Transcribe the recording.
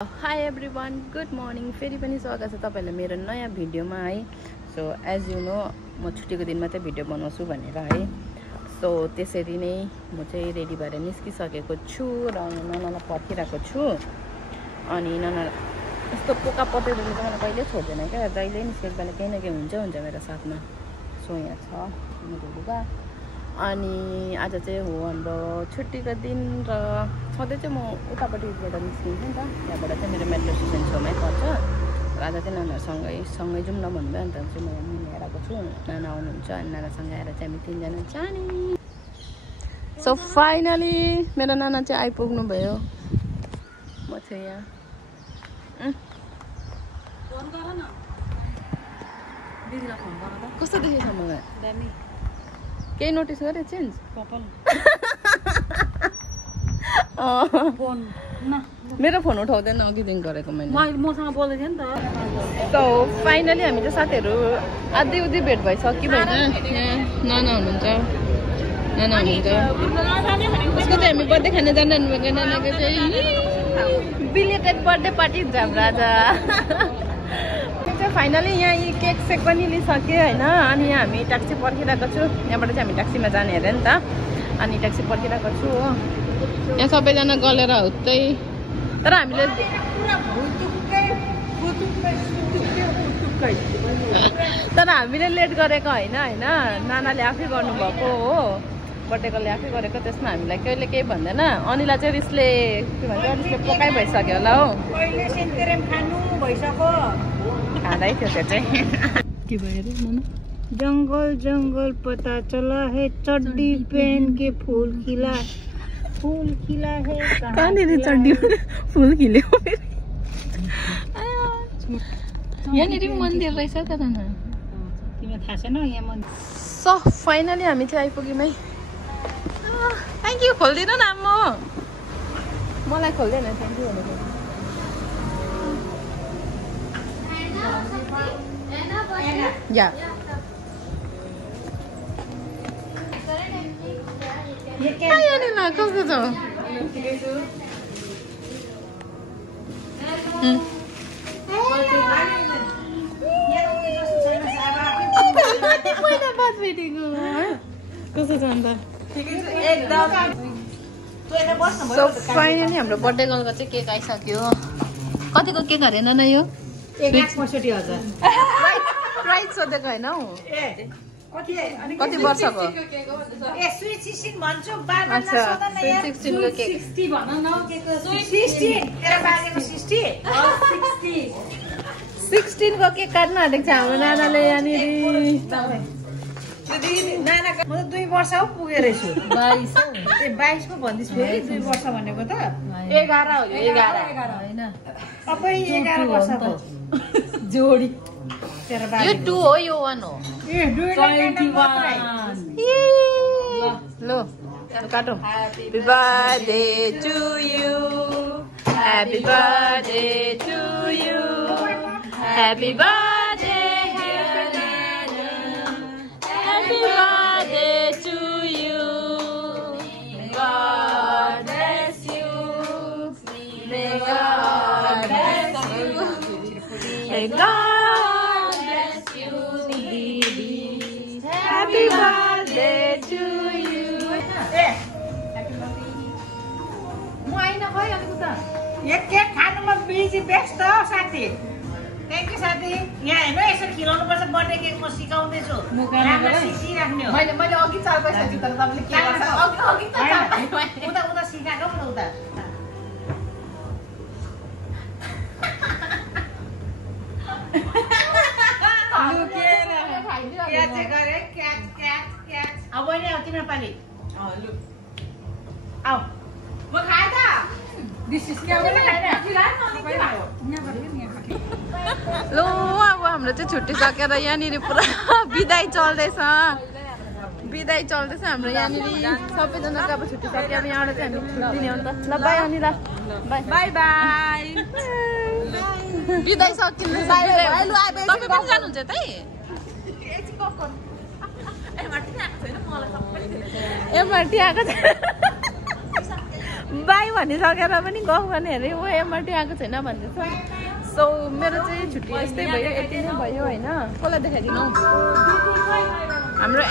High everyone good morning फेरि पनि स्वागत छ तपाईहरुलाई मेरो नयाँ भिडियोमा है। सो एज यु नो म छुट्टीको दिनमा चाहिँ भिडियो बनाउँछु भनेर है। सो त्यसरी नै म चाहिँ रेडी भएर निस्किसकेको छु र ननालाई पर्खिरहेको छु। अनि नना यस्तो पोका पटेरोले त मलाई कहिले छोड्दैन क्या, जहिले निस्केको बेला केही न केही हुन्छ मेरो साथमा। सो यहाँ छ मेरो लुगा। अनि आज चाहिँ हो हाम्रो छुट्टीको दिन र सधैँ चाहिँ म उतापट्टिबाट निस्किन्छु नि त, यहाँबाट चाहिँ मेरो मेट्रो स्टेसन छेउमै पर्छ। र आज चाहिँ नानाहरूसँगै जाउँ न भन्दा अन्त चाहिँ म मिलाएर आएको छु। नाना आउनुहुन्छ अनि नानासँग आएर चाहिँ हामी तीनजना जाने। सो फाइनली मेरो नाना चाहिँ आइपुग्नु भयो। म चाहिँ यहाँ कस्तो देखेछ मलाई? केही नोटिस गरे चेन्ज? मेरो फोन उठाउँदैन अघिदेखि गरेको मैले। मसँग बोल्दै थिएँ नि त। सो फाइनली हामी चाहिँ साथीहरू आधी उधी भेट भइसक्यो भएन। नाना हुनुहुन्छ उसको चाहिँ हामी बर्थडे खान जानु भएको। नानाको चाहिँ बिलेटेड बर्थडे पार्टी हुन्छ हाम्रो आज। फाइनली यहाँ यी केक सेक पनि लिइसक्यो होइन। अनि यहाँ हामी ट्याक्सी पर्खिरहेको छु। यहाँबाट चाहिँ हामी ट्याक्सीमा जाने अरे नि त। अनि ट्याक्सी पर्खिरहेको छु हो। यहाँ सबैजना गलेर हुत्तै, तर हामीले लेट गरेको होइन नानाले आफै गर्नुभएको हो। बर्थडेकोले आफै गरेको, त्यसमा हामीलाई कहिले केही भन्दैन। अनिला चाहिँ रिसले के भन्छ, रिसले पोकाइ भइसक्यो होला हो। खाँदै थियो त्यो चाहिँ के भयो अरे नाना? जंगल जंगल पता चला है चड्डी पहन के फूल खिला है। कहाँनिर चड्डी फुल खिल्यो? यहाँनिर मन्दिर रहेछ त नाना, तिमीलाई थाहा छैन यहाँ मन्दिर। सो फाइनली हामी चाहिँ आइपुग्यौँ है। Thank you. खोलिदिनु न मलाई खोल्दैन थ्याङ्क यू भनेको। या कस्तो छ? कस्तो छ अन्त? सो फाइनली हाम्रो बर्थडे गर्लको चाहिँ केक आइसक्यो। कतिको केक अरे नाना यो? 1,65,000। प्राइस सोधेको होइन हौ, कति वर्षको? अच्छा 16 को केक। 16 को केक काट्न आँटेको छ हाम्रो नानाले यहाँनिर। म त 2 वर्ष हो पुगेर छु। 22 को भन्दिस् फेरि 2 वर्ष भनेको त 11 हो यो। 11 होइन सबै 11 वर्षको जोडी। यो 2 हो यो 1 हो। ए 21 लो काटौँ। Happy birthday to you, happy birthday to you, happy birthday happy birthday to you. God bless you, may God bless you, may God bless you, Didi. Happy birthday to you. म आइन खै अलिकता एक केक खानुमा busy व्यस्त हो साथी। Thank you साथी। यहाँ हेर्नु यसरी खिलाउनु पर्छ बर्थडे केक म सिकाउँदैछु। सिकिराख्ने हो। मैले अघि 4 पैसा तर तपाईँले के गर्छ? अघि उता सिकाएको पो उता। अब बहिनी आऊ तिम्रो पालि। आऊ म खाए त। लो अब हाम्रो चाहिँ छुट्टी सकेर यहाँनिर पुरा बिदाई चल्दैछ हाम्रो यहाँनिर। सबैजनाको अब छुट्टी सक्यो। अब यहाँबाट चाहिँ हामी छुट्टी ल्याउँ त। ल बाई अनिला, बाई बाई। बिदाई सकिँदैछ। तपाईँ पनि जानुहुन्छ त? एमआरटी आएको छ। बाई भनिसकेर पनि गफ गर्ने अरे ओ एमआरटी आएको छैन भन्दैछ। सो मेरो चाहिँ छुट्टी यस्तै भयो, यति नै भयो होइन। कसलाई देखाइदिनु हाम्रो